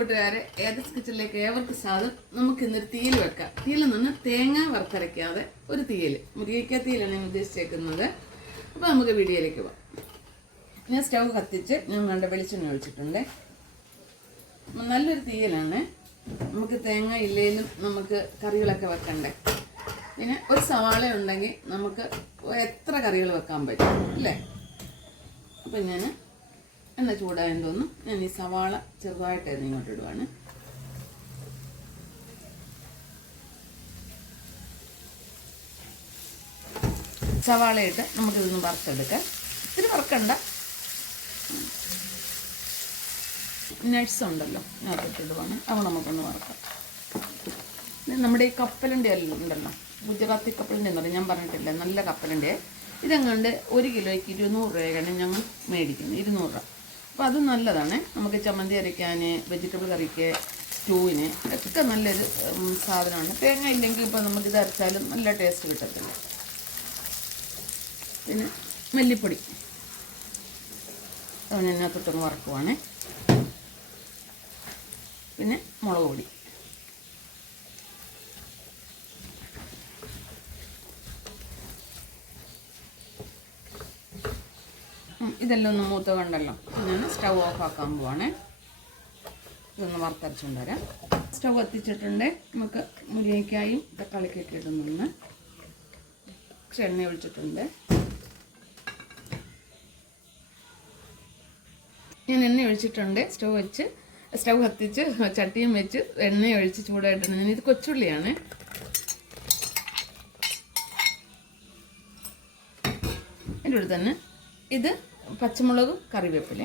കൂട്ടുകാരെ ഏതസ് കിച്ചണിലേക്ക് ഏവർക്ക് സാധനം നമുക്ക് ഇന്നൊരു തീയൽ വെക്കാം. തീയിൽ നിന്ന് തേങ്ങ വറുത്തരയ്ക്കാതെ ഒരു തീയൽ. മുരിക്ക തീയിലാണ് ഞാൻ ഉദ്ദേശിച്ചേക്കുന്നത്. അപ്പോൾ നമുക്ക് വീഡിയോയിലേക്ക് പോവാം ഞാൻ സ്റ്റൗ കത്തിച്ച് കണ്ട വെളിച്ചെണ്ണ ഒഴിച്ചിട്ടുണ്ട്. നല്ലൊരു തീയലാണ്. നമുക്ക് തേങ്ങ ഇല്ലെങ്കിലും നമുക്ക് കറികളൊക്കെ വെക്കണ്ടേ? പിന്നെ ഒരു സവാള ഉണ്ടെങ്കിൽ നമുക്ക് എത്ര കറികൾ വെക്കാൻ പറ്റും? അല്ലേ? അപ്പം ഞാൻ എണ്ണ ചൂടായെന്ന് ഞാൻ ഈ സവാള ചെറുതായിട്ട് ഇങ്ങോട്ട് ഇടുവാണ്. സവാളയിട്ട് നമുക്ക് നമുക്കിതൊന്ന് വറുത്തെടുക്കാം. ഇത്തിരി വറുക്കണ്ട. നട്ട്സ് ഉണ്ടല്ലോ അതിട്ടിടുവാണ് അവ നമുക്കൊന്ന് വറുക്കാം. നമ്മുടെ ഈ കപ്പലിന്റെ ഉണ്ടല്ലോ ഗുജറാത്തി കപ്പലിന്റെ എന്ന് ഞാൻ പറഞ്ഞിട്ടില്ല? നല്ല കപ്പലിന്റെ ഇതെങ്ങാണ്ട് ഒരു കിലോയ്ക്ക് ഇരുന്നൂറ് രൂപയാണ് ഞങ്ങൾ മേടിക്കുന്നത് ഇരുന്നൂറ് രൂപ. അപ്പോൾ അത് നല്ലതാണ്. നമുക്ക് ചമ്മന്തി അരയ്ക്കാൻ വെജിറ്റബിൾ കറിക്ക് സ്റ്റൂവിന് ഒക്കെ നല്ലൊരു സാധനമാണ്. തേങ്ങ ഇല്ലെങ്കിൽ ഇപ്പോൾ നമുക്കിത് അരച്ചാലും നല്ല ടേസ്റ്റ് കിട്ടത്തില്ല. പിന്നെ മല്ലിപ്പൊടി. അതിനകത്തൊട്ടൊന്ന് വറക്കുവാണ്. പിന്നെ മുളക് പൊടി. ഇതെല്ലാം ഒന്ന് മൂത്ത കണ്ടല്ലോ. ഞാൻ സ്റ്റൗ ഓഫ് ആക്കാൻ പോവാണേ. ഇതൊന്ന് വറുത്തരച്ചുകൊണ്ട് വരാം സ്റ്റൗ കത്തിച്ചിട്ടുണ്ട് നമുക്ക് മുരിങ്ങയ്ക്കായും തക്കാളിക്കൊക്കെ ഇടുന്നു പക്ഷെ എണ്ണ ഒഴിച്ചിട്ടുണ്ട്. ഞാൻ എണ്ണ ഒഴിച്ചിട്ടുണ്ട്. സ്റ്റൗ വെച്ച് സ്റ്റൗ കത്തിച്ച് ചട്ടിയും വെച്ച് എണ്ണ ഒഴിച്ച് ചൂടായിട്ടുണ്ട്. ഞാൻ ഇത് കൊച്ചുള്ളിയാണ്. എന്റെ തന്നെ ഇത് പച്ചമുളകും കറിവേപ്പില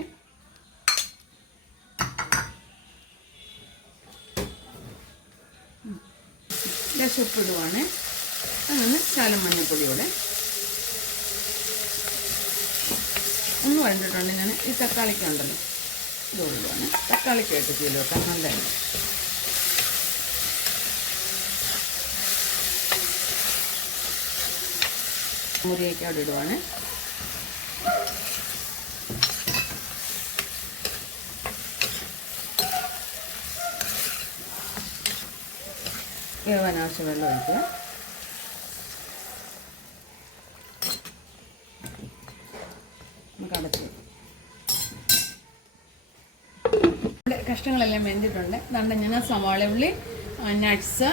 രസപ്പെടുവാണ് അങ്ങനെ ശാലം മഞ്ഞപ്പൊടിയോടെ ഒന്ന് വഴണ്ടിട്ടുണ്ട് ഞാൻ. ഈ തക്കാളിക്ക് ഉണ്ടല്ലോ. ഇത് തക്കാളിക്ക് ഇട്ട് തീയിൽ വെക്കാൻ നല്ലതാണ് മുരിയൊക്കെ അവിടെ ഇടുവാണ്. വേവാൻ വെള്ളം ഒഴിക്കുക നമുക്ക് അടച്ച്. കഷ്ണങ്ങളെല്ലാം വെന്തിട്ടുണ്ട്. ദണ്ട ഞാൻ സവാള ഉള്ളി നട്ട്സ്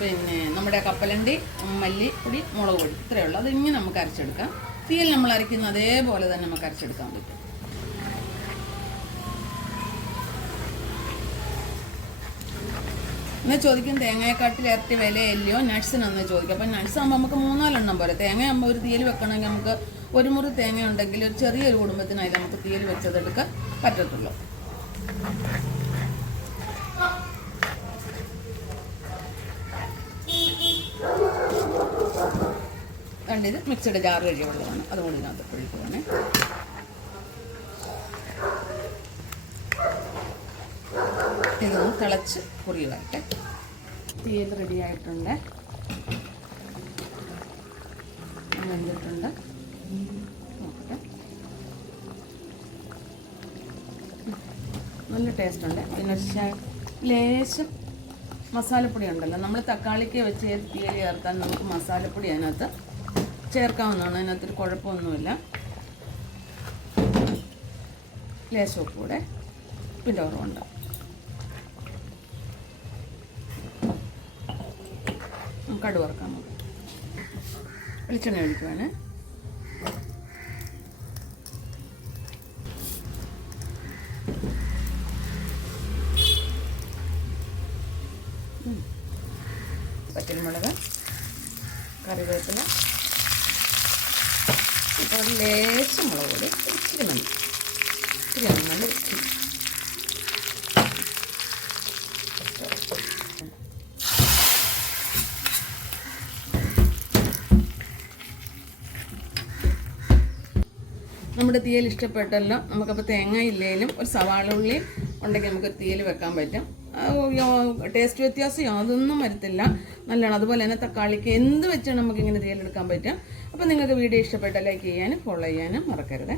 പിന്നെ നമ്മുടെ കപ്പലണ്ടി മല്ലിപ്പൊടി മുളക് പൊടി. ഇത്രയേ ഉള്ളൂ. അതിങ്ങനെ നമുക്ക് അരച്ചെടുക്കാം. തീയിൽ നമ്മൾ അരയ്ക്കുന്ന അതേപോലെ തന്നെ നമുക്ക് അരച്ചെടുക്കാൻ പറ്റും. എന്നാൽ ചോദിക്കും തേങ്ങയെക്കാട്ടിൽ ഇരട്ടി വിലയല്ലയോ? നട്ട്സിനൊന്ന് ചോദിക്കും അപ്പം നട്ട്സ് ആകുമ്പോൾ നമുക്ക് മൂന്നാലെണ്ണം പോരെ. തേങ്ങയാകുമ്പോൾ ഒരു തീയൽ വെക്കണമെങ്കിൽ നമുക്ക് ഒരു മുറി തേങ്ങ ഉണ്ടെങ്കിൽ ഒരു ചെറിയൊരു കുടുംബത്തിനായി നമുക്ക് തീയൽ വെച്ചതെടുക്കാൻ പറ്റത്തുള്ളൂ. കണ്ടിത് മിക്സഡ് ജാർ കഴിയുള്ളതാണ് അതുകൊണ്ട് ഇതിനകത്ത് ഒഴിക്കുവാണ് ഇതൊന്ന് തിളച്ച് കുറി വരട്ടെ തീയൽ റെഡി ആയിട്ടുണ്ട്. വെന്തിട്ടുണ്ട്. നോക്കട്ടെ നല്ല ടേസ്റ്റ് ഉണ്ട്. പിന്നെ ലേശം മസാലപ്പൊടി ഉണ്ടല്ലോ. നമ്മൾ തക്കാളിക്ക് വെച്ച് തീയൽ ചേർത്താൽ നമുക്ക് മസാലപ്പൊടി അതിനകത്ത് ചേർക്കാവുന്നതാണ്. അതിനകത്തൊരു കുഴപ്പമൊന്നുമില്ല. ലേശം ഉപ്പ് കൂടെ. പിന്നെ ഓർമ്മയുണ്ട് കടു വറക്കാൻ നോക്കാം. വെളിച്ചെണ്ണ ഒഴിക്കുവാണ്. പച്ചമുളക് കറിവേപ്പില ഇപ്പോൾ ലേശം മുളക് പൊടി ഇച്ചിരി മതി ഇച്ചിരി മതി നമ്മുടെ തീയൽ ഇഷ്ടപ്പെട്ടല്ലോ. നമുക്കപ്പോൾ തേങ്ങ ഇല്ലേലും ഒരു സവാള ഉള്ളി ഉണ്ടെങ്കിൽ നമുക്ക് തീയൽ വെക്കാൻ പറ്റും. ടേസ്റ്റ് വ്യത്യാസം യാതൊന്നും വരത്തില്ല. നല്ലതാണ്. അതുപോലെ തന്നെ തക്കാളിക്ക് എന്ത് വെച്ചാണ് നമുക്ക് ഇങ്ങനെ തീയലെടുക്കാൻ പറ്റും അപ്പോൾ നിങ്ങൾക്ക് വീഡിയോ ഇഷ്ടപ്പെട്ട ലൈക്ക് ചെയ്യാനും ഫോളോ ചെയ്യാനും മറക്കരുത്.